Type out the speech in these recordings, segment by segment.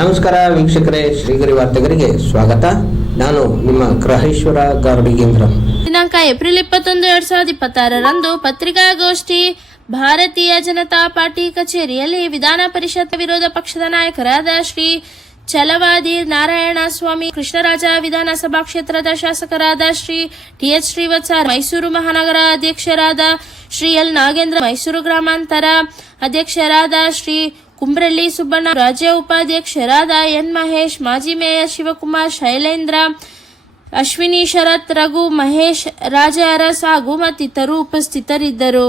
ನಮಸ್ಕಾರ ವೀಕ್ಷಕರೇ, ಶ್ರೀಗರಿ ವಾರ್ತೆಗರಿಗೆ ಸ್ವಾಗತ. ನಾನು ನಿಮ್ಮ ಗ್ರಹೇಶ್ವರ ಗಾರ್ಡಿಗೇಂದ್ರ. ದಿನಾಂಕ ಏಪ್ರಿಲ್ 21, 2026ರಂದು ಪತ್ರಿಕಾಗೋಷ್ಠಿ ಭಾರತೀಯ ಜನತಾ ಪಾರ್ಟಿ ಕಚೇರಿಯಲ್ಲಿ ವಿಧಾನ ಪರಿಷತ್ ವಿರೋಧ ಪಕ್ಷದ ನಾಯಕರಾದ ಶ್ರೀ ಛಲವಾದಿ ನಾರಾಯಣ ಸ್ವಾಮಿ ಕೃಷ್ಣರಾಜ, ವಿಧಾನಸಭಾ ಕ್ಷೇತ್ರದ ಶಾಸಕರಾದ ಶ್ರೀ ಟಿ.ಎಚ್. ಶ್ರೀವತ್ಸ, ಮೈಸೂರು ಮಹಾನಗರ ಅಧ್ಯಕ್ಷರಾದ ಶ್ರೀ ಎಲ್. ನಾಗೇಂದ್ರ, ಮೈಸೂರು ಗ್ರಾಮಾಂತರ ಅಧ್ಯಕ್ಷರಾದ ಶ್ರೀ ಕುಂಬ್ರಳ್ಳಿ ಸುಬ್ಬಣ್ಣ, ರಾಜ್ಯ ಉಪಾಧ್ಯಕ್ಷರಾದ ಎನ್. ಮಹೇಶ್, ಮಾಜಿ ಮೇಯರ್ ಶಿವಕುಮಾರ್, ಶೈಲೇಂದ್ರ, ಅಶ್ವಿನಿ, ಶರತ್, ರಘು, ಮಹೇಶ್, ರಾಜ ಅರಸ್ ಹಾಗೂ ಮತ್ತಿತರರು ಉಪಸ್ಥಿತರಿದ್ದರು.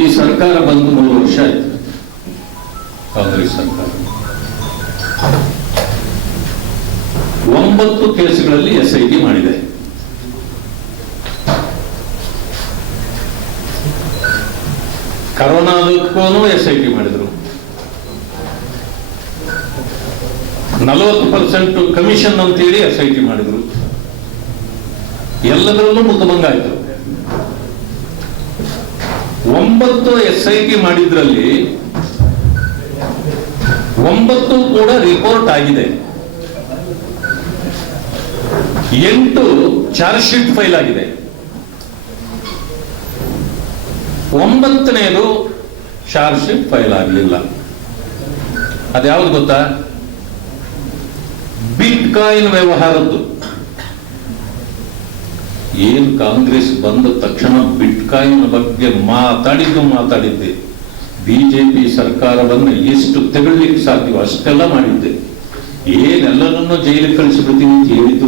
ಈ ಸರ್ಕಾರ ಬಂದು 3 ವರ್ಷ ಆಯಿತು. ಕಾಂಗ್ರೆಸ್ ಸರ್ಕಾರ 9 ಕೇಸುಗಳಲ್ಲಿ SIT ಮಾಡಿದೆ. ಕರೋನಾದಕ್ಕೂ SIT ಮಾಡಿದ್ರು. 40% ಕಮಿಷನ್ ಅಂತೇಳಿ SIT ಮಾಡಿದ್ರು. ಎಲ್ಲದರಲ್ಲೂ ಮುಖಭಂಗಾಯಿತು. 9 SIT ಮಾಡಿದ್ರಲ್ಲಿ 9 ಕೂಡ ರಿಪೋರ್ಟ್ ಆಗಿದೆ. 8 ಚಾರ್ಜ್ ಶೀಟ್ ಫೈಲ್ ಆಗಿದೆ. 9ನೇದು ಚಾರ್ಜ್ ಶೀಟ್ ಫೈಲ್ ಆಗಲಿಲ್ಲ. ಅದ್ಯಾವುದು ಗೊತ್ತಾ? ಬಿಟ್ ಕಾಯಿನ್ ವ್ಯವಹಾರದ್ದು. ಏನು ಕಾಂಗ್ರೆಸ್ ಬಂದ ತಕ್ಷಣ ಬಿಟ್ ಕಾಯಿನ್ ಬಗ್ಗೆ ಮಾತಾಡಿದ್ದೆ. ಬಿಜೆಪಿ ಸರ್ಕಾರವನ್ನು ಎಷ್ಟು ತೆಗೊಳ್ಳಿಕ್ಕೆ ಸಾಧ್ಯವೋ ಅಷ್ಟೆಲ್ಲ ಮಾಡಿದ್ದೆ. ಏನೆಲ್ಲರನ್ನು ಜೈಲಿಗೆ ಕಳಿಸಿಬಿಡ್ತೀನಿ ಅಂತ ಹೇಳಿದ್ದು.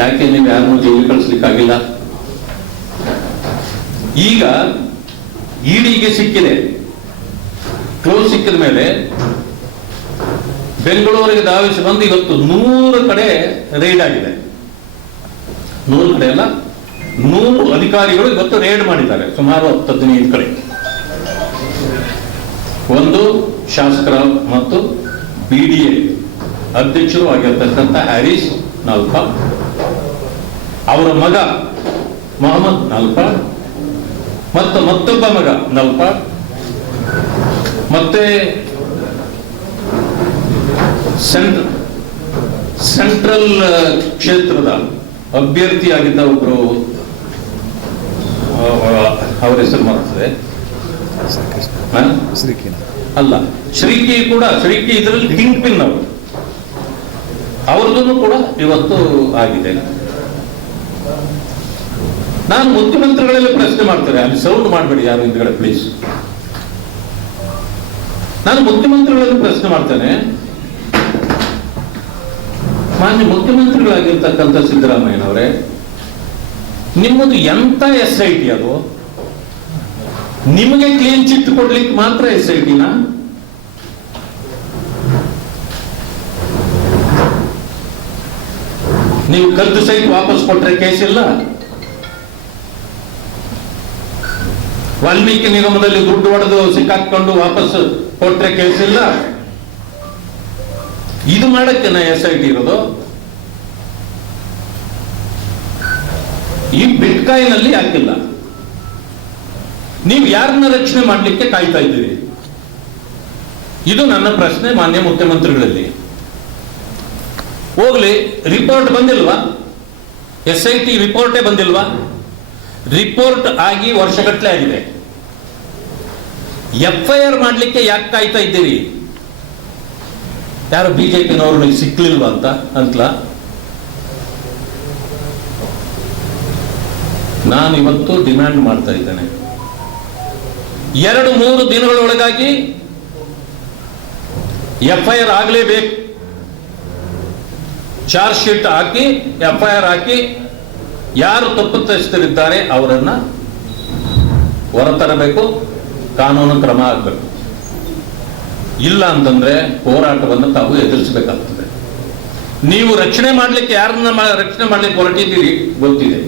ಯಾಕೆ ನೀವು ಯಾರನ್ನು ಜೈಲಿಗೆ ಕಳಿಸ್ಲಿಕ್ಕಾಗಿಲ್ಲ? ಈಗ ಇಡಿಗೆ ಸಿಕ್ಕಿದೆ. ಕ್ಲೋಸ್ ಸಿಕ್ಕಿದ ಮೇಲೆ ಬೆಂಗಳೂರಿಗೆ ಧಾವಿಸಿ ಬಂದು ಇವತ್ತು 100 ಕಡೆ ರೇಡ್ ಆಗಿದೆ. 100 ಕಡೆ ಅಲ್ಲ, 100 ಅಧಿಕಾರಿಗಳು ಇವತ್ತು ರೇಡ್ ಮಾಡಿದ್ದಾರೆ. ಸುಮಾರು 10-15 ಕಡೆ. ಒಂದು ಶಾಸಕರ ಮತ್ತು BDA ಅಧ್ಯಕ್ಷರು ಆಗಿರ್ತಕ್ಕಂಥ ಹ್ಯಾರಿಸ್ ನಾಲ್ಪಾಡ್, ಅವರ ಮಗ ಮೊಹಮ್ಮದ್ ನಾಲ್ಪಾಡ್, ಮತ್ತು ಮತ್ತೊಬ್ಬ ಮಗ ನಾಲ್ಪಾಡ್, ಮತ್ತೆ ಸೆಂಟ್ರಲ್ ಕ್ಷೇತ್ರದ ಅಭ್ಯರ್ಥಿಯಾಗಿದ್ದ ಒಬ್ಬರು, ಅವರ ಹೆಸರು ಮಾಡ್ತದೆ ಅಲ್ಲ, ಶ್ರೀಕಿ ಕೂಡ, ಶ್ರೀಕಿ ಇದರಲ್ಲಿ ಕಿಂಗ್ ಪಿನ್ ಅವರು, ಅವ್ರದ್ದು ಕೂಡ ಇವತ್ತು ಆಗಿದೆ. ನಾನು ಮುಖ್ಯಮಂತ್ರಿಗಳೆಲ್ಲ ಪ್ರಶ್ನೆ ಮಾಡ್ತಾರೆ, ಅಲ್ಲಿ ಸೌಂಡ್ ಮಾಡಬೇಡಿ ಯಾರು ಹಿಂದ್ಗಡೆ ಪ್ಲೀಸ್. ನಾನು ಮುಖ್ಯಮಂತ್ರಿಗಳಲ್ಲಿ ಪ್ರಶ್ನೆ ಮಾಡ್ತೇನೆ, ಮಾನ್ಯ ಮುಖ್ಯಮಂತ್ರಿಗಳಾಗಿರ್ತಕ್ಕಂಥ ಸಿದ್ದರಾಮಯ್ಯನವರೇ, ನಿಮ್ಮದು ಎಂತ SIT ಅದು? ನಿಮಗೆ ಕ್ಲೀನ್ ಚಿಟ್ ಕೊಡ್ಲಿಕ್ಕೆ ಮಾತ್ರ SIT-ನ? ನೀವು ಕದ್ದು ಸೈಟ್ ವಾಪಸ್ ಕೊಟ್ರೆ ಕೇಸ್ ಇಲ್ಲ? ವಾಲ್ಮೀಕಿ ನಿಗಮದಲ್ಲಿ ದುಡ್ಡು ಹೊಡೆದು ಸಿಕ್ಕಾಕೊಂಡು ವಾಪಸ್ ಕೊಟ್ರೆ ಕೇಸ್ ಇಲ್ಲ? ಇದು ಮಾಡಕ್ಕೆ SIT ಇರೋದು? ಈ ಬಿಟ್ಕಾಯಿನ್ ಅಲ್ಲಿ ಯಾಕಿಲ್ಲ? ನೀವು ಯಾರನ್ನ ರಕ್ಷಣೆ ಮಾಡಲಿಕ್ಕೆ ಕಾಯ್ತಾ ಇದ್ದೀರಿ? ಇದು ನನ್ನ ಪ್ರಶ್ನೆ ಮಾನ್ಯ ಮುಖ್ಯಮಂತ್ರಿಗಳಲ್ಲಿ. ಹೋಗ್ಲಿ, ರಿಪೋರ್ಟ್ ಬಂದಿಲ್ವಾ? SIT ರಿಪೋರ್ಟೇ ಬಂದಿಲ್ವಾ? ರಿಪೋರ್ಟ್ ಆಗಿ ವರ್ಷಗಟ್ಟಲೆ ಆಗಿದೆ. FIR ಮಾಡಲಿಕ್ಕೆ ಯಾಕೆ ಕಾಯ್ತಾ ಇದ್ದೀರಿ? ಯಾರು ಬಿಜೆಪಿನವರು ಸಿಕ್ಲಿಲ್ವಾ ಅಂತಲ? ನಾನು ಇವತ್ತು ಡಿಮ್ಯಾಂಡ್ ಮಾಡ್ತಾ ಇದ್ದೇನೆ, 2-3 ದಿನಗಳೊಳಗಾಗಿ FIR ಆಗಲೇಬೇಕು. ಚಾರ್ಜ್ ಶೀಟ್ ಹಾಕಿ FIR ಹಾಕಿ ಯಾರು ತಪ್ಪಿತಸ್ಥರಿದ್ದಾರೆ ಅವರನ್ನ ಹೊರತರಬೇಕು, ಕಾನೂನು ಕ್ರಮ ಆಗಬೇಕು. ಇಲ್ಲ ಅಂತಂದ್ರೆ ಹೋರಾಟವನ್ನು ತಾವು ಎದುರಿಸಬೇಕಾಗ್ತದೆ. ನೀವು ರಕ್ಷಣೆ ಮಾಡಲಿಕ್ಕೆ ಯಾರನ್ನ ರಕ್ಷಣೆ ಮಾಡಲಿಕ್ಕೆ ಹೊರಟಿದ್ದೀರಿ ಗೊತ್ತಿದೆ.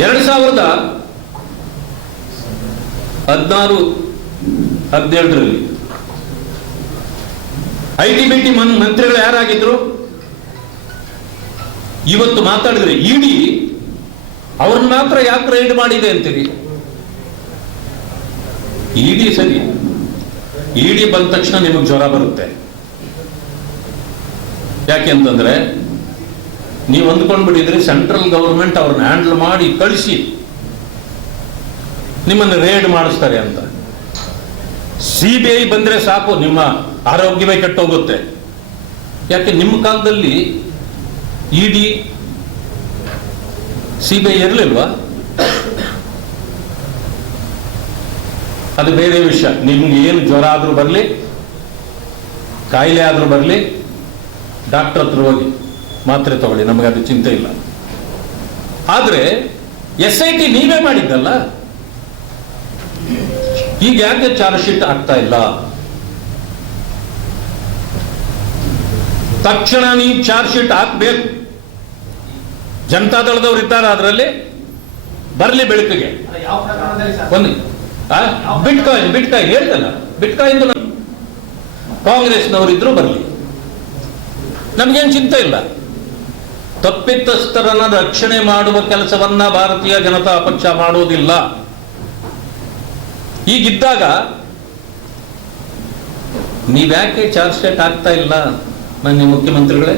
2016-17ರಲ್ಲಿ IT-BT ಮಂತ್ರಿಗಳು ಯಾರಾಗಿದ್ರು? ಇವತ್ತು ಮಾತಾಡಿದ್ರೆ ಇಡಿ ಅವ್ರನ್ನ ಮಾತ್ರ ಯಾಕೆ ರೈಡ್ ಮಾಡಿದೆ ಅಂತೀರಿ? ಇಡಿ ಸರಿ, ಇಡಿ ಬಂದ ತಕ್ಷಣ ನಿಮಗೆ ಜ್ವರ ಬರುತ್ತೆ. ಯಾಕೆ ಅಂತಂದ್ರೆ ನೀವು ಅಂದ್ಕೊಂಡ್ಬಿಟ್ಟಿದ್ರಿ ಸೆಂಟ್ರಲ್ ಗವರ್ಮೆಂಟ್ ಅವ್ರನ್ನ ಹ್ಯಾಂಡಲ್ ಮಾಡಿ ಕಳಿಸಿ ನಿಮ್ಮನ್ನು ರೇಡ್ ಮಾಡಿಸ್ತಾರೆ ಅಂತ. CBI ಬಂದ್ರೆ ಸಾಕು, ನಿಮ್ಮ ಆರೋಗ್ಯವೇ ಕೆಟ್ಟೋಗುತ್ತೆ. ಯಾಕೆ ನಿಮ್ಮ ಕಾಲದಲ್ಲಿ ಇಡಿ CBI ಇರಲಿಲ್ವಾ? ಅದು ಬೇರೆ ವಿಷಯ. ನಿಮ್ಗೆ ಏನು ಜ್ವರ ಆದ್ರೂ ಬರಲಿ, ಕಾಯಿಲೆ ಆದ್ರೂ ಬರಲಿ, ಡಾಕ್ಟರ್ ಹತ್ರ ಹೋಗಿ ಮಾತ್ರೆ ತಗೊಳ್ಳಿ, ನಮಗೆ ಅದು ಚಿಂತೆ ಇಲ್ಲ. ಆದ್ರೆ SIT ನೀವೇ ಮಾಡಿದ್ದಲ್ಲ, ಈಗ ಯಾಕೆ ಚಾರ್ಜ್ ಶೀಟ್ ಆಗ್ತಾ ಇಲ್ಲ? ತಕ್ಷಣ ನೀವು ಚಾರ್ಜ್ ಶೀಟ್ ಹಾಕ್ಬೇಕು. ಜನತಾದಳದವ್ರು ಇದ್ದಾರೆ, ಅದರಲ್ಲಿ ಬರ್ಲಿ ಬೆಳಕಿಗೆ. ಒಂದು ಬಿಟ್ಕಾಯಿನ್ ಹೇಳ್ತಲ್ಲ, ಬಿಟ್ಕಾಯಿನ್ ಕಾಂಗ್ರೆಸ್ನವರಿದ್ರು ಬರ್ಲಿ, ನಮ್ಗೇನು ಚಿಂತೆ ಇಲ್ಲ. ತಪ್ಪಿತಸ್ಥರನ್ನ ರಕ್ಷಣೆ ಮಾಡುವ ಕೆಲಸವನ್ನ ಭಾರತೀಯ ಜನತಾ ಪಕ್ಷ ಮಾಡೋದಿಲ್ಲ. ಹೀಗಿದ್ದಾಗ ನೀವ್ಯಾಕೆ ಚಾರ್ಜ್ ಶೀಟ್ ಆಗ್ತಾ ಇಲ್ಲ? ಮಾನ್ಯ ಮುಖ್ಯಮಂತ್ರಿಗಳೇ,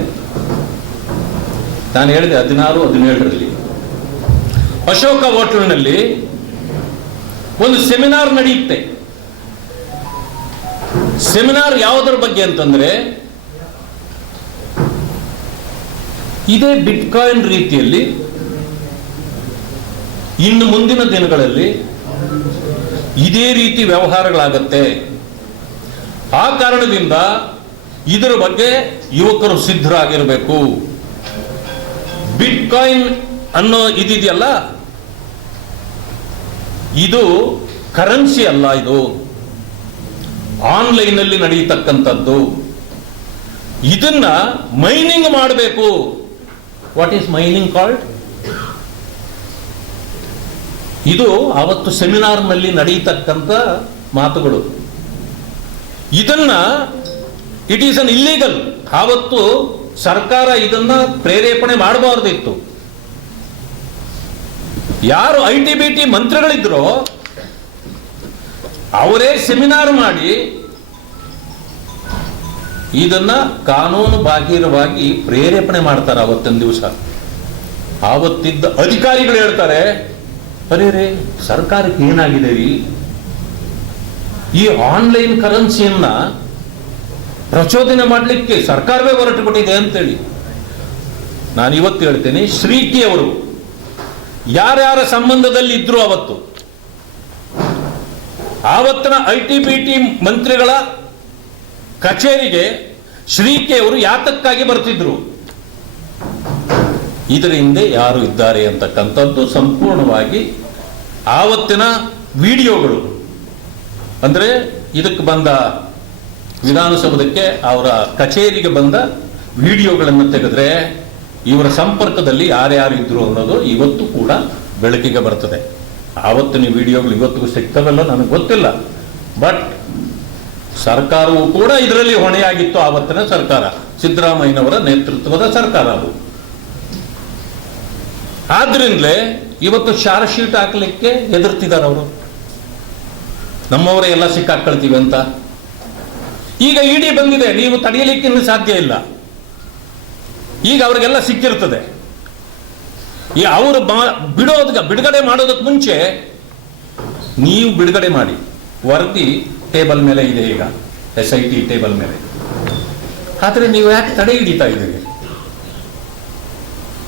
ನಾನು ಹೇಳಿದೆ 16-17ರಲ್ಲಿ ಅಶೋಕ ಹೋಟೆಲ್ನಲ್ಲಿ ಒಂದು ಸೆಮಿನಾರ್ ನಡೆಯುತ್ತೆ. ಸೆಮಿನಾರ್ ಯಾವುದರ ಬಗ್ಗೆ ಅಂತಂದ್ರೆ, ಇದೇ ಬಿಟ್ಕಾಯಿನ್ ರೀತಿಯಲ್ಲಿ ಇನ್ನು ಮುಂದಿನ ದಿನಗಳಲ್ಲಿ ಇದೇ ರೀತಿ ವ್ಯವಹಾರಗಳಾಗತ್ತೆ. ಆ ಕಾರಣದಿಂದ ಇದರ ಬಗ್ಗೆ ಯುವಕರು ಸಿದ್ಧರಾಗಿರಬೇಕು. ಬಿಟ್ಕಾಯಿನ್ ಅನ್ನೋ ಇದೆಯಲ್ಲ, ಇದು ಕರೆನ್ಸಿ ಅಲ್ಲ, ಇದು ಆನ್ಲೈನ್ ಅಲ್ಲಿ ನಡೆಯತಕ್ಕಂಥದ್ದು. ಇದನ್ನ ಮೈನಿಂಗ್ ಮಾಡಬೇಕು. What is mining called? ಇದು ಅವತ್ತು ಸೆಮಿನಾರ್ನಲ್ಲಿ ನಡೆಯತಕ್ಕಂಥ ಮಾತುಗಳು. ಇದನ್ನ ಇಟ್ ಈಸ್ ಅನ್ ಇಲ್ಲೀಗಲ್. ಆವತ್ತು ಸರ್ಕಾರ ಇದನ್ನ ಪ್ರೇರೇಪಣೆ ಮಾಡಬಾರ್ದಿತ್ತು. ಯಾರು ITBT ಮಂತ್ರಿಗಳಿದ್ರೋ ಅವರೇ ಸೆಮಿನಾರ್ ಮಾಡಿ ಇದನ್ನ ಕಾನೂನು ಬಾಹಿರವಾಗಿ ಪ್ರೇರೇಪಣೆ ಮಾಡ್ತಾರೆ. ಅವತ್ತಿನ ದಿವಸ ಆವತ್ತಿದ್ದ ಅಧಿಕಾರಿಗಳು ಹೇಳ್ತಾರೆ, ಅರೇ ಸರ್ಕಾರಕ್ಕೆ ಏನಾಗಿದೆ ರೀ, ಈ ಆನ್ಲೈನ್ ಕರೆನ್ಸಿಯನ್ನ ಪ್ರಚೋದನೆ ಮಾಡಲಿಕ್ಕೆ ಸರ್ಕಾರವೇ ಹೊರಟುಬಿಟ್ಟಿದೆ ಅಂತೇಳಿ. ನಾನು ಇವತ್ತು ಹೇಳ್ತೇನೆ, ಶ್ರೀಕಿ ಅವರು ಯಾರ್ಯಾರ ಸಂಬಂಧದಲ್ಲಿ ಇದ್ರು ಅವತ್ತು, ಆವತ್ತಿನ ITBT ಮಂತ್ರಿಗಳ ಕಚೇರಿಗೆ ಶ್ರೀಕಿ ಅವರು ಯಾತಕ್ಕಾಗಿ ಬರ್ತಿದ್ರು, ಇದರ ಹಿಂದೆ ಯಾರು ಇದ್ದಾರೆ ಅಂತಕ್ಕಂಥದ್ದು ಸಂಪೂರ್ಣವಾಗಿ ಆವತ್ತಿನ ವಿಡಿಯೋಗಳು, ಅಂದ್ರೆ ಇದಕ್ಕೆ ಬಂದ ವಿಧಾನಸೌಧಕ್ಕೆ ಅವರ ಕಚೇರಿಗೆ ಬಂದ ವಿಡಿಯೋಗಳನ್ನು ತೆಗೆದ್ರೆ ಇವರ ಸಂಪರ್ಕದಲ್ಲಿ ಯಾರ್ಯಾರು ಇದ್ರು ಅನ್ನೋದು ಇವತ್ತು ಕೂಡ ಬೆಳಕಿಗೆ ಬರ್ತದೆ. ಆವತ್ತಿನ ವಿಡಿಯೋಗಳು ಇವತ್ತಿಗೂ ಸಿಗ್ತವಲ್ಲ ನನಗೆ ಗೊತ್ತಿಲ್ಲ, ಬಟ್ ಸರ್ಕಾರವು ಕೂಡ ಇದರಲ್ಲಿ ಹೊಣೆಯಾಗಿತ್ತು. ಆವತ್ತಿನ ಸರ್ಕಾರ, ಸಿದ್ದರಾಮಯ್ಯನವರ ನೇತೃತ್ವದ ಸರ್ಕಾರ ಅದು. ಆದ್ರಿಂದಲೇ ಇವತ್ತು ಚಾರ್ಜ್ ಶೀಟ್ ಹಾಕಲಿಕ್ಕೆ ಹೆದರ್ತಿದ್ದಾರೆ ಅವರು, ನಮ್ಮವರೇ ಎಲ್ಲ ಸಿಕ್ಕಾಕೊಳ್ತೀವಿ ಅಂತ. ಈಗ ಇಡಿ ಬಂದಿದೆ, ನೀವು ತಡೆಯಲಿಕ್ಕೆ ಇನ್ನು ಸಾಧ್ಯ ಇಲ್ಲ. ಈಗ ಅವರಿಗೆಲ್ಲ ಸಿಕ್ಕಿರ್ತದೆ. ಈ ಅವರು ಬಿಡುಗಡೆ ಮಾಡೋದಕ್ಕೆ ಮುಂಚೆ ನೀವು ಬಿಡುಗಡೆ ಮಾಡಿ. ವರದಿ ಟೇಬಲ್ ಮೇಲೆ ಇದೆ, ಈಗ SIT ಟೇಬಲ್ ಮೇಲೆ. ಆದರೆ ನೀವು ಯಾಕೆ ತಡೆ ಹಿಡಿತಾ ಇದ್ದೀರಿ?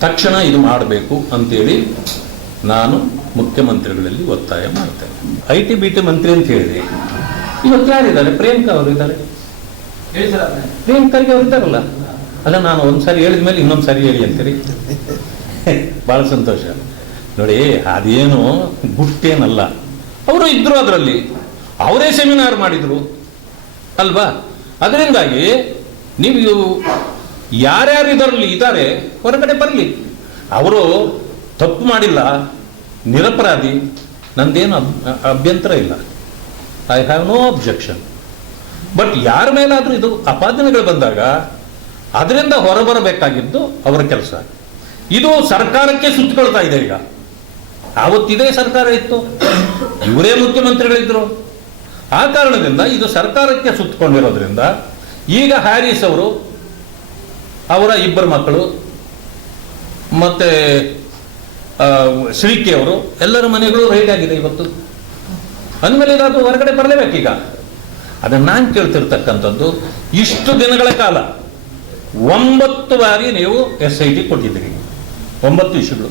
ತಕ್ಷಣ ಇದು ಮಾಡಬೇಕು ಅಂತೇಳಿ ನಾನು ಮುಖ್ಯಮಂತ್ರಿಗಳಲ್ಲಿ ಒತ್ತಾಯ ಮಾಡ್ತೇನೆ. ITBT ಮಂತ್ರಿ ಅಂತ ಹೇಳಿದೆ, ಇವತ್ತು ಯಾರಿದ್ದಾರೆ? ಪ್ರಿಯಾಂಕಾ ಅವರು ಇದ್ದಾರೆ. ಪ್ರಿಯಾಂಕರ್ಗೆ ಅವರು ಇದ್ದಾರಲ್ಲ. ಅಲ್ಲ, ನಾನು ಒಂದ್ಸಾರಿ ಹೇಳಿದ ಮೇಲೆ ಇನ್ನೊಂದು ಸಾರಿ ಹೇಳಿ ಅಂತೀರಿ. ಬಹಳ ಸಂತೋಷ ನೋಡಿ. ಅದೇನು ಗುಟ್ಟೇನಲ್ಲ, ಅವರು ಇದ್ರು, ಅದರಲ್ಲಿ ಅವರೇ ಸೆಮಿನಾರ್ ಮಾಡಿದ್ರು ಅಲ್ವಾ? ಅದರಿಂದಾಗಿ ನೀವು ಯಾರ್ಯಾರು ಇದರಲ್ಲಿ ಇದ್ದಾರೆ ಹೊರಗಡೆ ಬರಲಿ. ಅವರು ತಪ್ಪು ಮಾಡಿಲ್ಲ, ನಿರಪರಾಧಿ, ನಂದೇನು ಅಭ್ಯಂತರ ಇಲ್ಲ. I have no objection. But ಯಾರ ಮೇಲಾದ್ರೂ ಇದು ಅಪಾದನೆಗಳು ಬಂದಾಗ ಅದರಿಂದ ಹೊರಬರಬೇಕಾಗಿದ್ದು ಅವರ ಕೆಲಸ. ಇದು ಸರ್ಕಾರಕ್ಕೆ ಸುತ್ತಕೊಳ್ತಾ ಇದೆ. ಈಗ ಆವತ್ತಿದೇ ಸರ್ಕಾರ ಇತ್ತು, ಇವರೇ ಮುಖ್ಯಮಂತ್ರಿಗಳಿದ್ರು, ಆ ಕಾರಣದಿಂದ ಇದು ಸರ್ಕಾರಕ್ಕೆ ಸುತ್ತಕೊಂಡಿರೋದ್ರಿಂದ ಈಗ ಹ್ಯಾರಿಸ್ ಅವರು, ಅವರ ಇಬ್ಬರು ಮಕ್ಕಳು, ಮತ್ತೆ ಶ್ರೀಕಿ ಅವರು ಎಲ್ಲರ ಮನೆಗಳು ರೈಡ್ ಆಗಿದೆ ಇವತ್ತು. ಅಂದಮೇಲೆ ಅದು ಹೊರಗಡೆ ಬರಲೇಬೇಕೀಗ. ಅದನ್ನು ನಾನು ಕೇಳ್ತಿರ್ತಕ್ಕಂಥದ್ದು, ಇಷ್ಟು ದಿನಗಳ ಕಾಲ 9 ಬಾರಿ ನೀವು SIT ಕೊಟ್ಟಿದ್ದೀರಿ, 9 ಇಶ್ಯೂಗಳು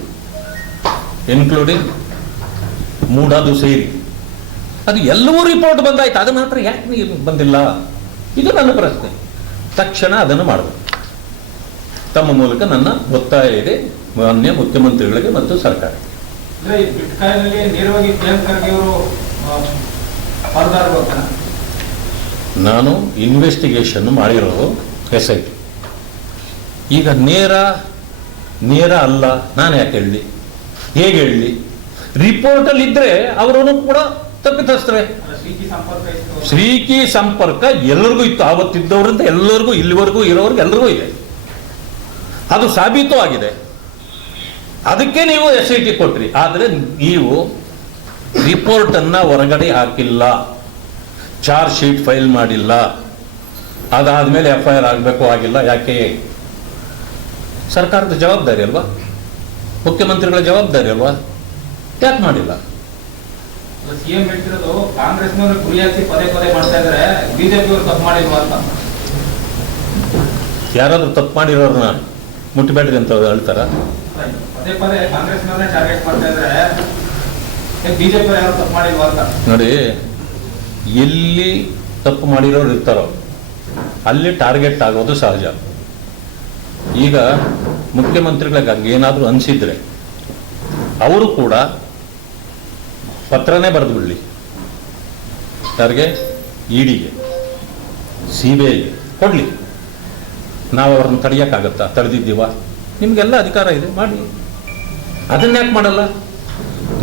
ಇನ್ಕ್ಲೂಡಿಂಗ್ ಮೂಡಾದು ಸೇರಿ. ಅದು ಎಲ್ಲವೂ ರಿಪೋರ್ಟ್ ಬಂದಾಯ್ತು, ಅದು ಮಾತ್ರ ಯಾಕೆ ಬಂದಿಲ್ಲ? ಇದು ನನ್ನ ಪ್ರಶ್ನೆ. ತಕ್ಷಣ ಅದನ್ನು ಮಾಡಬೇಕು. ತಮ್ಮ ಮೂಲಕ ನನ್ನ ಒತ್ತಾಯ ಇದೆ ಮಾನ್ಯ ಮುಖ್ಯಮಂತ್ರಿಗಳಿಗೆ ಮತ್ತು ಸರ್ಕಾರ. ನಾನು ಇನ್ವೆಸ್ಟಿಗೇಷನ್ ಮಾಡಿರೋದು SIT. ಈಗ ನೇರ ಅಲ್ಲ, ನಾನು ಯಾಕೆ ಹೇಳಲಿ, ಹೇಗೆ ಹೇಳಲಿ? ರಿಪೋರ್ಟಲ್ಲಿ ಇದ್ರೆ ಅವರನ್ನು ಕೂಡ ತಪ್ಪಿತಸ್ಥರೇ. ಶ್ರೀಕಿ ಸಂಪರ್ಕ ಎಲ್ಲರಿಗೂ ಇತ್ತು, ಆವತ್ತಿದ್ದವರಿಂದ ಎಲ್ಲರಿಗೂ, ಇಲ್ಲಿವರೆಗೂ ಇರೋರ್ಗೂ ಎಲ್ಲರಿಗೂ ಇದೆ. ಅದು ಸಾಬೀತು ಆಗಿದೆ. ಅದಕ್ಕೆ ನೀವು SIT ಕೊಟ್ರಿ. ಆದರೆ ನೀವು ರಿಪೋರ್ಟನ್ನು ಹೊರಗಡೆ ಹಾಕಿಲ್ಲ, ಚಾರ್ಜ್ ಶೀಟ್ ಫೈಲ್ ಮಾಡಿಲ್ಲ, ಅದಾದಮೇಲೆ FIR ಆಗಬೇಕು, ಆಗಿಲ್ಲ. ಯಾಕೆ? ಸರ್ಕಾರದ ಜವಾಬ್ದಾರಿ ಅಲ್ವಾ, ಮುಖ್ಯಮಂತ್ರಿಗಳ ಜವಾಬ್ದಾರಿ ಅಲ್ವಾ? ಯಾಕೆ ಮಾಡಿಲ್ಲ? ಸಿಎಂ ಹೇಳ್ತಿರೋದು ಕಾಂಗ್ರೆಸ್ನವರು ಗುರಿ ಹಾಕಿ ಪದೇ ಮಾಡ್ತಾ ಇದ್ದಾರೆ, ಬಿಜೆಪಿ ಅವರು ತಪ್ಪು ಮಾಡಿಲ್ವಾ ಅಂತ. ಯಾರಾದ್ರೂ ತಪ್ಪು ಮಾಡಿರೋರನ್ನ ಮುಟ್ಟಬೇಡ್ರಿ ಅಂತ ಹೇಳ್ತಾರ? ಪದೇ ಕಾಂಗ್ರೆಸ್ನವರೇ ಟಾರ್ಗೆಟ್ ಮಾಡ್ತಾ ಇದ್ದಾರೆ, ಬಿಜೆಪಿ ಯಾರು ತಪ್ಪು ಮಾಡಿಲ್ವಾ ಅಂತ. ನೋಡಿ, ಎಲ್ಲಿ ತಪ್ಪು ಮಾಡಿರೋರು ಇರ್ತಾರೋ ಅಲ್ಲಿ ಟಾರ್ಗೆಟ್ ಆಗೋದು ಸಹಜ. ಈಗ ಮುಖ್ಯಮಂತ್ರಿಗಳಿಗೆ ಹಂಗೇನಾದ್ರೂ ಅನಿಸಿದ್ರೆ ಅವರು ಕೂಡ ಪತ್ರನೇ ಬರೆದು ಬಿಡಲಿ, ಯಾರಿಗೆ? EDಗೆ, CBIಗೆ ಕೊಡಲಿ. ನಾವು ಅವ್ರನ್ನ ತಡೆಯೋಕ್ಕಾಗತ್ತಾ? ತಡೆದಿದ್ದೀವ? ನಿಮಗೆಲ್ಲ ಅಧಿಕಾರ ಇದೆ, ಮಾಡಿ. ಅದನ್ನ ಯಾಕೆ ಮಾಡಲ್ಲ?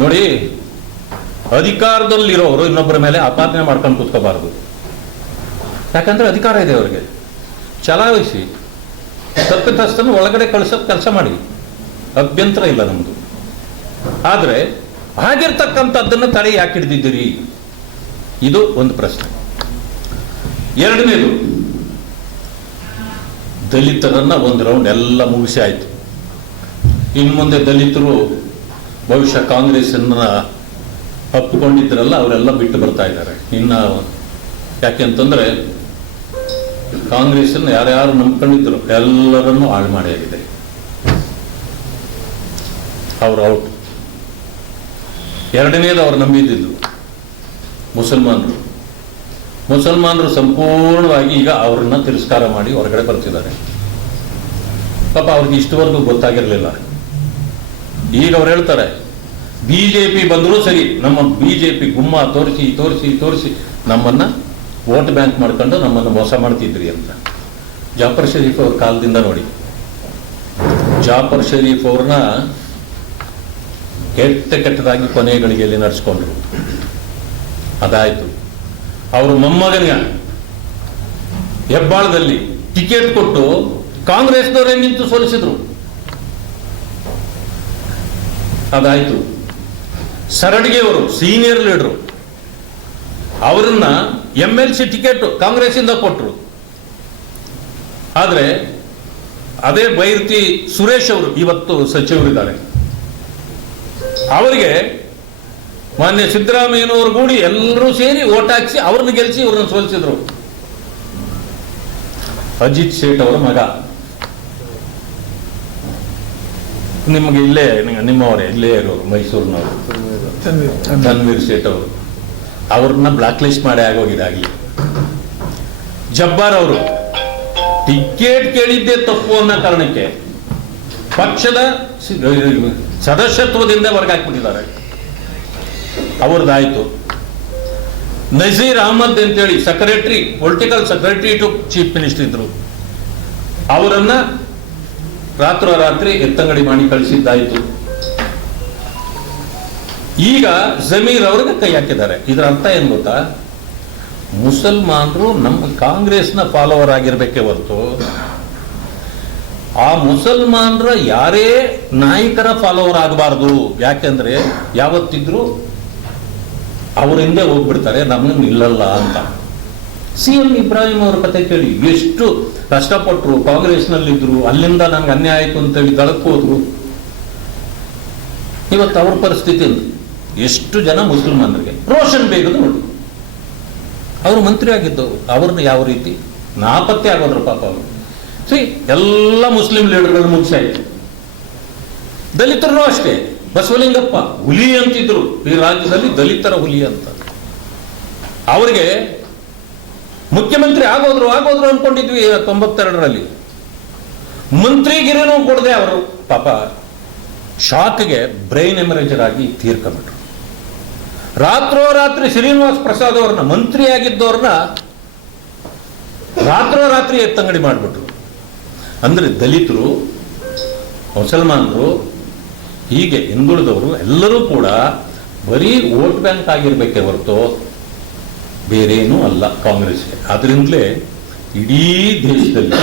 ನೋಡಿ, ಅಧಿಕಾರದಲ್ಲಿರೋರು ಇನ್ನೊಬ್ಬರ ಮೇಲೆ ಆಪಾದನೆ ಮಾಡ್ಕೊಂಡು ಕೂತ್ಕೋಬಾರದು. ಯಾಕಂದ್ರೆ ಅಧಿಕಾರ ಇದೆ ಅವರಿಗೆ, ಚಲಾಯಿಸಿ. ತಪ್ಪಿತಸ್ಥನ್ನು ಒಳಗಡೆ ಕಳಿಸೋಕೆ ಕೆಲಸ ಮಾಡಿ, ಅಭ್ಯಂತರ ಇಲ್ಲ ನಮ್ಮದು. ಆದರೆ ಹಾಗಿರ್ತಕ್ಕಂಥದ್ದನ್ನು ತಡೆ ಯಾಕೆ ಹಿಡಿದಿದ್ದೀರಿ? ಇದು ಒಂದು ಪ್ರಶ್ನೆ. ಎರಡನೇದು, ದಲಿತರನ್ನ ಒಂದು ರೌಂಡ್ ಎಲ್ಲ ಮುಗಿಸಿ ಆಯಿತು. ಇನ್ನು ಮುಂದೆ ದಲಿತರು ಬಹುಶಃ ಕಾಂಗ್ರೆಸ್ಸನ್ನ ಅಪ್ಪಿಕೊಂಡಿದ್ರಲ್ಲ, ಅವರೆಲ್ಲ ಬಿಟ್ಟು ಬರ್ತಾ ಇದ್ದಾರೆ. ಇನ್ನು ಯಾಕೆಂತಂದ್ರೆ ಕಾಂಗ್ರೆಸ್ಸನ್ನು ಯಾರ್ಯಾರು ನಂಬ್ಕೊಂಡಿದ್ರು ಎಲ್ಲರನ್ನೂ ಹಾಳು ಮಾಡಿಯಾಗಿದೆ. ಅವರು ಔಟ್. ಎರಡನೇದು ಅವ್ರು ನಂಬಿದ್ದು ಮುಸಲ್ಮಾನರು ಸಂಪೂರ್ಣವಾಗಿ ಈಗ ಅವ್ರನ್ನ ತಿರಸ್ಕಾರ ಮಾಡಿ ಹೊರಗಡೆ ಬರ್ತಿದ್ದಾರೆ. ಪಾಪ ಅವ್ರಿಗೆ ಇಷ್ಟವರೆಗೂ ಗೊತ್ತಾಗಿರಲಿಲ್ಲ. ಈಗ ಅವ್ರು ಹೇಳ್ತಾರೆ, BJP ಬಂದರೂ ಸರಿ, ನಮ್ಮ BJP ಗುಮ್ಮ ತೋರಿಸಿ ನಮ್ಮನ್ನ ವೋಟ್ ಬ್ಯಾಂಕ್ ಮಾಡ್ಕೊಂಡು ನಮ್ಮನ್ನು ಮೋಸ ಮಾಡ್ತಿದ್ರಿ ಅಂತ. ಜಾಫರ್ ಶರೀಫ್ ಅವ್ರ ಕಾಲದಿಂದ ನೋಡಿ, ಜಾಫರ್ ಶರೀಫ್ ಅವ್ರನ್ನ ಕೆಟ್ಟದಾಗಿ ಕೊನೆ ಗಳಿಗೆಯಲ್ಲಿ ನಡೆಸ್ಕೊಂಡ್ರು. ಅದಾಯ್ತು. ಅವರು ಮೊಮ್ಮಗನಿಗೆ ಹೆಬ್ಬಾಳದಲ್ಲಿ ಟಿಕೆಟ್ ಕೊಟ್ಟು ಕಾಂಗ್ರೆಸ್ನವರೇ ನಿಂತು ಸೋಲಿಸಿದ್ರು. ಅದಾಯ್ತು. ಸರಡ್ಗೆ ಅವರು ಸೀನಿಯರ್ ಲೀಡರು, ಅವರನ್ನ MLC ಟಿಕೆಟ್ ಕಾಂಗ್ರೆಸ್ಸಿಂದ ಕೊಟ್ಟರು. ಆದರೆ ಅದೇ ಬೈರ್ತಿ ಸುರೇಶ್ ಅವರು ಇವತ್ತು ಸಚಿವರಿದ್ದಾರೆ. ಅವರಿಗೆ ಮಾನ್ಯ ಸಿದ್ದರಾಮಯ್ಯನವರು ಕೂಡಿ ಎಲ್ಲರೂ ಸೇರಿ ಓಟ್ ಹಾಕಿಸಿ ಅವ್ರನ್ನ ಗೆಲ್ಲಿಸಿ ಅವ್ರನ್ನ ಸೋಲಿಸಿದ್ರು. ಅಜಿತ್ ಶೇಟ್ ಅವರ ಮಗ, ನಿಮಗೆ ಇಲ್ಲೇ ನಿಮ್ಮವರೇ, ಇಲ್ಲೇ ಇರೋರು, ಮೈಸೂರಿನವರು, ತನ್ವೀರ್ ಶೇಟ್ ಅವರು. ಅವ್ರನ್ನ ಬ್ಲಾಕ್ ಲಿಸ್ಟ್ ಮಾಡಿ ಆಗೋಗಿದೆ. ಆಗಲಿ ಜಬ್ಬಾರ್ ಅವರು ಟಿಕೆಟ್ ಕೇಳಿದ್ದೇ ತಪ್ಪು ಅನ್ನೋ ಕಾರಣಕ್ಕೆ ಪಕ್ಷದ ಸದಸ್ಯತ್ವದಿಂದ ಹೊರಗಾಕ್ಬಿಟ್ಟಿದ್ದಾರೆ. ಅವ್ರದ್ದಾಯ್ತು. ನಜೀರ್ ಅಹಮದ್ ಅಂತೇಳಿ secretary, political secretary to chief minister ಇದ್ರು, ಅವರನ್ನ ರಾತ್ರೋರಾತ್ರಿ ಎತ್ತಂಗಡಿ ಮಾಡಿ ಕಳಿಸಿದ್ದಾಯ್ತು. ಈಗ ಜಮೀರ್ ಅವ್ರಿಗೆ ಕೈ ಹಾಕಿದ್ದಾರೆ. ಇದರ ಅರ್ಥ ಏನ್ ಗೊತ್ತಾ? ಮುಸಲ್ಮಾನರು ನಮ್ಮ ಕಾಂಗ್ರೆಸ್ನ ಫಾಲೋವರ್ ಆಗಿರ್ಬೇಕೇ ಹೊರತು ಆ ಮುಸಲ್ಮಾನರ ಯಾರೇ ನಾಯಕರ ಫಾಲೋವರ್ ಆಗಬಾರ್ದು. ಯಾಕೆಂದ್ರೆ ಯಾವತ್ತಿದ್ರು ಅವ್ರ ಹಿಂದೆ ಹೋಗ್ಬಿಡ್ತಾರೆ, ನಮಗೆ ನಿಲ್ಲಲ್ಲ ಅಂತ. CM ಇಬ್ರಾಹಿಂ ಅವರ ಕತೆ ಕೇಳಿ, ಎಷ್ಟು ಕಷ್ಟಪಟ್ಟರು, ಕಾಂಗ್ರೆಸ್ನಲ್ಲಿದ್ರು, ಅಲ್ಲಿಂದ ನಂಗೆ ಅನ್ಯಾಯ ಆಯಿತು ಅಂತೇಳಿ ದಳಕ್ಕೆ ಹೋದ್ರು. ಇವತ್ತು ಅವ್ರ ಪರಿಸ್ಥಿತಿ ಎಷ್ಟು ಜನ ಮುಸಲ್ಮಾನರಿಗೆ. ರೋಷನ್ ಬೇಗದು ನೋಡಿ, ಅವರು ಮಂತ್ರಿ ಆಗಿದ್ದವರು, ಅವ್ರನ್ನ ಯಾವ ರೀತಿ ನಾಪತ್ತೆ ಆಗೋದ್ರು ಪಾಪ ಅವರು. ಎಲ್ಲ ಮುಸ್ಲಿಂ ಲೀಡರ್ಗಳು ಮುಗಿಸಾಯ್ತು. ದಲಿತರು ಅಷ್ಟೇ. ಬಸವಲಿಂಗಪ್ಪ ಹುಲಿ ಅಂತಿದ್ರು ಈ ರಾಜ್ಯದಲ್ಲಿ, ದಲಿತರ ಹುಲಿ ಅಂತ. ಅವರಿಗೆ ಮುಖ್ಯಮಂತ್ರಿ ಆಗೋದ್ರು ಅನ್ಕೊಂಡಿದ್ವಿ 92ರಲ್ಲಿ. ಮಂತ್ರಿಗಿರಿನೂ ಕೊಡದೆ ಅವರು ಪಾಪ ಶಾಕ್ಗೆ ಬ್ರೈನ್ ಎಮರೇಜರ್ ಆಗಿ ತೀರ್ಕೊಂಡ್ಬಿಟ್ರು. ರಾತ್ರೋರಾತ್ರಿ ಶ್ರೀನಿವಾಸ್ ಪ್ರಸಾದ್ ಅವ್ರನ್ನ, ಮಂತ್ರಿಯಾಗಿದ್ದವ್ರನ್ನ ರಾತ್ರೋರಾತ್ರಿ ಎತ್ತಂಗಡಿ ಮಾಡಿಬಿಟ್ರು. ಅಂದ್ರೆ ದಲಿತರು, ಮುಸಲ್ಮಾನರು, ಹೀಗೆ ಹಿಂದುಳಿದವರು ಎಲ್ಲರೂ ಕೂಡ ಬರೀ ವೋಟ್ ಬ್ಯಾಂಕ್ ಆಗಿರ್ಬೇಕೇ ಹೊರತು ಬೇರೇನೂ ಅಲ್ಲ ಕಾಂಗ್ರೆಸ್ಗೆ. ಅದರಿಂದಲೇ ಇಡೀ ದೇಶದಲ್ಲಿ,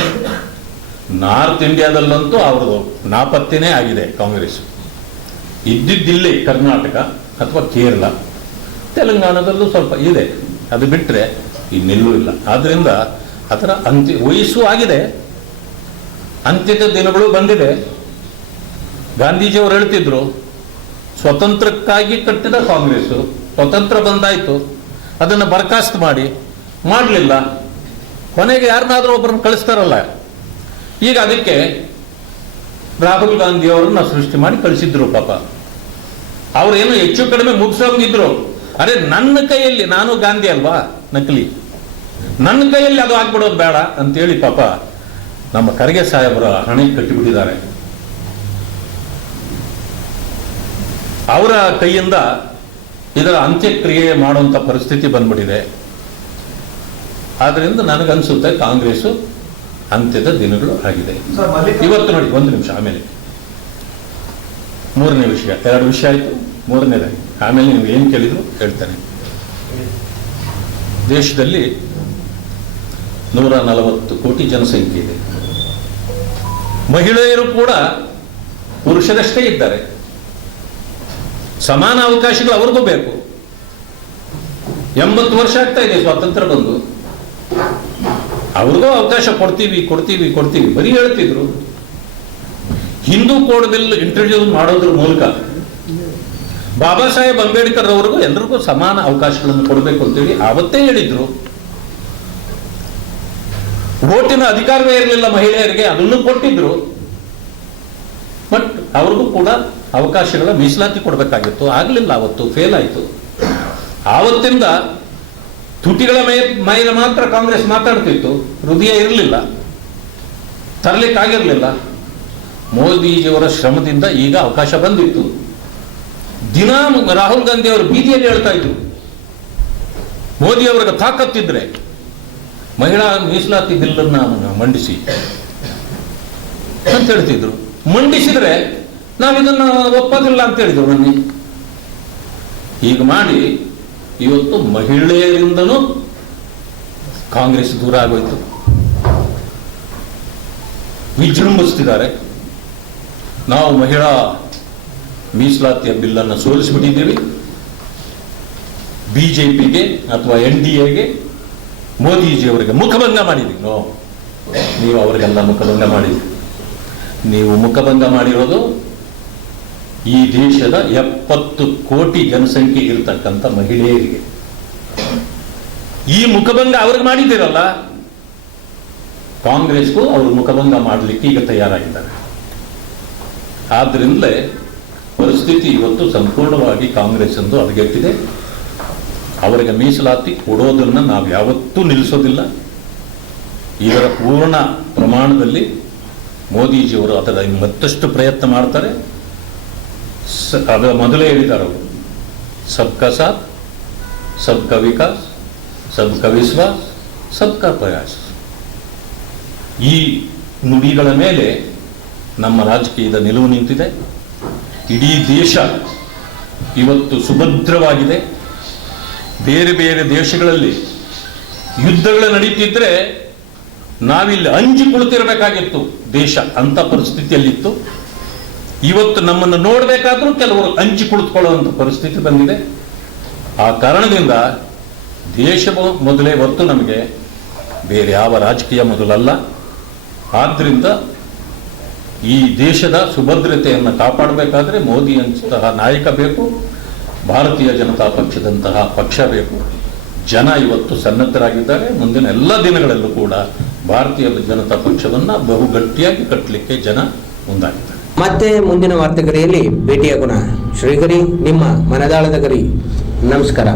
ನಾರ್ತ್ ಇಂಡಿಯಾದಲ್ಲಂತೂ ಅವ್ರದ್ದು ನಾಪತ್ತೆನೇ ಆಗಿದೆ ಕಾಂಗ್ರೆಸ್. ಇದ್ದಿದ್ದಿಲ್ಲೇ ಕರ್ನಾಟಕ ಅಥವಾ ಕೇರಳ, ತೆಲಂಗಾಣದಲ್ಲೂ ಸ್ವಲ್ಪ ಇದೆ, ಅದು ಬಿಟ್ಟರೆ ಇನ್ನೆಲ್ಲೂ ಇಲ್ಲ. ಆದ್ದರಿಂದ ಅದರ ವಯಸ್ಸು ಆಗಿದೆ, ಅಂತ್ಯದ ದಿನಗಳು ಬಂದಿದೆ. ಗಾಂಧೀಜಿಯವರು ಹೇಳ್ತಿದ್ರು, ಸ್ವತಂತ್ರಕ್ಕಾಗಿ ಕಟ್ಟಿದ ಕಾಂಗ್ರೆಸ್ಸು ಸ್ವತಂತ್ರ ಬಂದಾಯ್ತು, ಅದನ್ನು ಬರ್ಖಾಸ್ತು ಮಾಡಲಿಲ್ಲ, ಕೊನೆಗೆ ಯಾರನ್ನಾದ್ರೂ ಒಬ್ಬರನ್ನ ಕಳಿಸ್ತಾರಲ್ಲ. ಈಗ ಅದಕ್ಕೆ ರಾಹುಲ್ ಗಾಂಧಿ ಅವರನ್ನ ಸೃಷ್ಟಿ ಮಾಡಿ ಕಳಿಸಿದ್ರು. ಪಾಪ ಅವ್ರೇನು ಹೆಚ್ಚು ಕಡಿಮೆ ಮುಗಿಸೋಂಗಿದ್ರು. ಅರೆ ನನ್ನ ಕೈಯಲ್ಲಿ, ನಾನು ಗಾಂಧಿ ಅಲ್ವಾ ನಕಲಿ, ನನ್ನ ಕೈಯಲ್ಲಿ ಅದು ಆಗ್ಬಿಡೋದು ಬೇಡ ಅಂತೇಳಿ ಪಾಪ ನಮ್ಮ ಖರ್ಗೆ ಸಾಹೇಬರ ಹಣೆ ಕಟ್ಟಿಬಿಟ್ಟಿದ್ದಾರೆ. ಅವರ ಕೈಯಿಂದ ಇದರ ಅಂತ್ಯಕ್ರಿಯೆ ಮಾಡುವಂತ ಪರಿಸ್ಥಿತಿ ಬಂದ್ಬಿಟ್ಟಿದೆ. ಆದ್ರಿಂದ ನನಗನ್ಸುತ್ತೆ ಕಾಂಗ್ರೆಸ್ ಅಂತ್ಯದ ದಿನಗಳು ಆಗಿದೆ. ಇವತ್ತು ನೋಡಿ, ಒಂದು ನಿಮಿಷ, ಆಮೇಲೆ ಮೂರನೇ ವಿಷಯ, 2 ವಿಷಯ ಆಯ್ತು, ಮೂರನೇದಾಗಿ ಆಮೇಲೆ ನೀವು ಏನು ಕೇಳಿದ್ರು ಹೇಳ್ತೇನೆ. ದೇಶದಲ್ಲಿ 140 ಕೋಟಿ ಜನಸಂಖ್ಯೆ ಇದೆ. ಮಹಿಳೆಯರು ಕೂಡ ಪುರುಷರಷ್ಟೇ ಇದ್ದಾರೆ. ಸಮಾನ ಅವಕಾಶಗಳು ಅವ್ರಿಗೂ ಬೇಕು. 80 ವರ್ಷ ಆಗ್ತಾ ಇದೆ ಸ್ವಾತಂತ್ರ್ಯ ಬಂದು, ಅವ್ರಿಗೂ ಅವಕಾಶ ಕೊಡ್ತೀವಿ ಬರೀ ಹೇಳ್ತಿದ್ರು. ಹಿಂದೂ ಕೋಡ್ ಬಿಲ್ ಇಂಟ್ರೊಡ್ಯೂಸ್ ಮಾಡೋದ್ರ ಮೂಲಕ ಬಾಬಾ ಸಾಹೇಬ್ ಅಂಬೇಡ್ಕರ್ ಅವರಿಗೂ ಎಲ್ರಿಗೂ ಸಮಾನ ಅವಕಾಶಗಳನ್ನು ಕೊಡಬೇಕು ಅಂತೇಳಿ ಆವತ್ತೇ ಹೇಳಿದ್ರು. ವೋಟಿನ ಅಧಿಕಾರವೇ ಇರಲಿಲ್ಲ ಮಹಿಳೆಯರಿಗೆ, ಅದನ್ನು ಕೊಟ್ಟಿದ್ರು. ಬಟ್ ಅವ್ರಿಗೂ ಕೂಡ ಅವಕಾಶಗಳ ಮೀಸಲಾತಿ ಕೊಡಬೇಕಾಗಿತ್ತು, ಆಗಲಿಲ್ಲ. ಅವತ್ತು ಫೇಲ್ ಆಯಿತು. ಆವತ್ತಿಂದ ತುಟಿಗಳ ಮೇಲೆ ಮಾತ್ರ ಕಾಂಗ್ರೆಸ್ ಮಾತಾಡ್ತಿತ್ತು, ಹೃದಯ ಇರಲಿಲ್ಲ, ತರಲಿಕ್ಕಾಗಿರಲಿಲ್ಲ. ಮೋದಿಜಿಯವರ ಶ್ರಮದಿಂದ ಈಗ ಅವಕಾಶ ಬಂದಿತ್ತು. ದಿನ ರಾಹುಲ್ ಗಾಂಧಿ ಅವರು ಬೀದಿಯಲ್ಲಿ ಹೇಳ್ತಾ ಇದ್ರು, ಮೋದಿ ಅವರಿಗೆ ತಾಕತ್ತಿದ್ರೆ ಮಹಿಳಾ ಮೀಸಲಾತಿ ಬಿಲ್ಲನ್ನು ಮಂಡಿಸಿ ಅಂತ ಹೇಳ್ತಿದ್ರು. ಮಂಡಿಸಿದ್ರೆ ನಾವಿದನ್ನು ಒಪ್ಪೋದಿಲ್ಲ ಅಂತ ಹೇಳಿದ್ರು ಮೊನ್ನೆ. ಈಗ ಮಾಡಿ ಇವತ್ತು ಮಹಿಳೆಯರಿಂದನೂ ಕಾಂಗ್ರೆಸ್ ದೂರ ಆಗೋಯ್ತು. ವಿಜೃಂಭಿಸ್ತಿದ್ದಾರೆ. ನಾವು ಮಹಿಳಾ ಮೀಸಲಾತಿಯ ಬಿಲ್ಲನ್ನು ಸೋಲಿಸಿಬಿಟ್ಟಿದ್ದೀವಿ, ಬಿಜೆಪಿಗೆ ಅಥವಾ NDAಗೆ, ಮೋದಿಜಿಯವರಿಗೆ ಮುಖಭಂಗ ಮಾಡಿದ್ವಿ. ನೀವು ಅವರಿಗೆಲ್ಲ ಮುಖಭಂಗ ಮಾಡಿದ್ರಿ. ನೀವು ಮುಖಭಂಗ ಮಾಡಿರೋದು ಈ ದೇಶದ 70 ಕೋಟಿ ಜನಸಂಖ್ಯೆ ಇರತಕ್ಕಂಥ ಮಹಿಳೆಯರಿಗೆ. ಈ ಮುಖಭಂಗ ಅವ್ರಿಗೆ ಮಾಡಿದ್ದೀರಲ್ಲ, ಕಾಂಗ್ರೆಸ್ಗೂ ಅವರು ಮುಖಭಂಗ ಮಾಡಲಿಕ್ಕೆ ಈಗ ತಯಾರಾಗಿದ್ದಾರೆ. ಆದ್ರಿಂದಲೇ ಪರಿಸ್ಥಿತಿ ಇವತ್ತು ಸಂಪೂರ್ಣವಾಗಿ ಕಾಂಗ್ರೆಸ್ ಎಂದು ಹದಗೆಟ್ಟಿದೆ. ಅವರಿಗೆ ಮೀಸಲಾತಿ ಕೊಡೋದನ್ನು ನಾವು ಯಾವತ್ತೂ ನಿಲ್ಲಿಸೋದಿಲ್ಲ. ಇದರ ಪೂರ್ಣ ಪ್ರಮಾಣದಲ್ಲಿ ಮೋದಿಜಿಯವರು ಅದರ ಮತ್ತಷ್ಟು ಪ್ರಯತ್ನ ಮಾಡ್ತಾರೆ. ಅದರ ಮೊದಲೇ ಹೇಳಿದ್ದಾರೆ ಅವರು, ಸಬ್ಕಾ ಸಾಥ್, ಸಬ್ಕಾ ವಿಕಾಸ್, ಸಬ್ಕಾ ವಿಶ್ವಾಸ್, ಸಬ್ಕಾ ಪ್ರಯಾಸ್. ಈ ನುಡಿಗಳ ಮೇಲೆ ನಮ್ಮ ರಾಜಕೀಯದ ನಿಲುವು ನಿಂತಿದೆ. ಇಡೀ ದೇಶ ಇವತ್ತು ಸುಭದ್ರವಾಗಿದೆ. ಬೇರೆ ಬೇರೆ ದೇಶಗಳಲ್ಲಿ ಯುದ್ಧಗಳು ನಡೀತಿದ್ರೆ ನಾವಿಲ್ಲಿ ಅಂಜಿ ಕುಳಿತಿರಬೇಕಾಗಿತ್ತು ದೇಶ, ಅಂತ ಪರಿಸ್ಥಿತಿಯಲ್ಲಿತ್ತು. ಇವತ್ತು ನಮ್ಮನ್ನು ನೋಡಬೇಕಾದ್ರೂ ಕೆಲವರು ಅಂಜಿ ಕುಳಿತುಕೊಳ್ಳುವಂಥ ಪರಿಸ್ಥಿತಿ ಬಂದಿದೆ. ಆ ಕಾರಣದಿಂದ ದೇಶ ಮೊದಲೇ ಹೊತ್ತು ನಮಗೆ, ಬೇರೆ ಯಾವ ರಾಜಕೀಯ ಮೊದಲಲ್ಲ. ಆದ್ದರಿಂದ ಈ ದೇಶದ ಸುಭದ್ರತೆಯನ್ನು ಕಾಪಾಡಬೇಕಾದ್ರೆ ಮೋದಿಯಂತಹ ನಾಯಕ ಬೇಕು, ಭಾರತೀಯ ಜನತಾ ಪಕ್ಷದಂತಹ ಪಕ್ಷ ಬೇಕು. ಜನ ಇವತ್ತು ಸನ್ನದ್ಧರಾಗಿದ್ದಾರೆ. ಮುಂದಿನ ಎಲ್ಲ ದಿನಗಳಲ್ಲೂ ಕೂಡ ಭಾರತೀಯ ಜನತಾ ಪಕ್ಷವನ್ನು ಬಹು ಗಟ್ಟಿಯಾಗಿ ಕಟ್ಟಲಿಕ್ಕೆ ಜನ ಮುಂದಾಗಿದ್ದಾರೆ. ಮತ್ತೆ ಮುಂದಿನ ವಾರ್ತೆಗರಿಯಲ್ಲಿ ಭೇಟಿಯಾಗೋಣ. ಶ್ರೀಗರಿ, ನಿಮ್ಮ ಮನದಾಳದ ಗರಿ. ನಮಸ್ಕಾರ.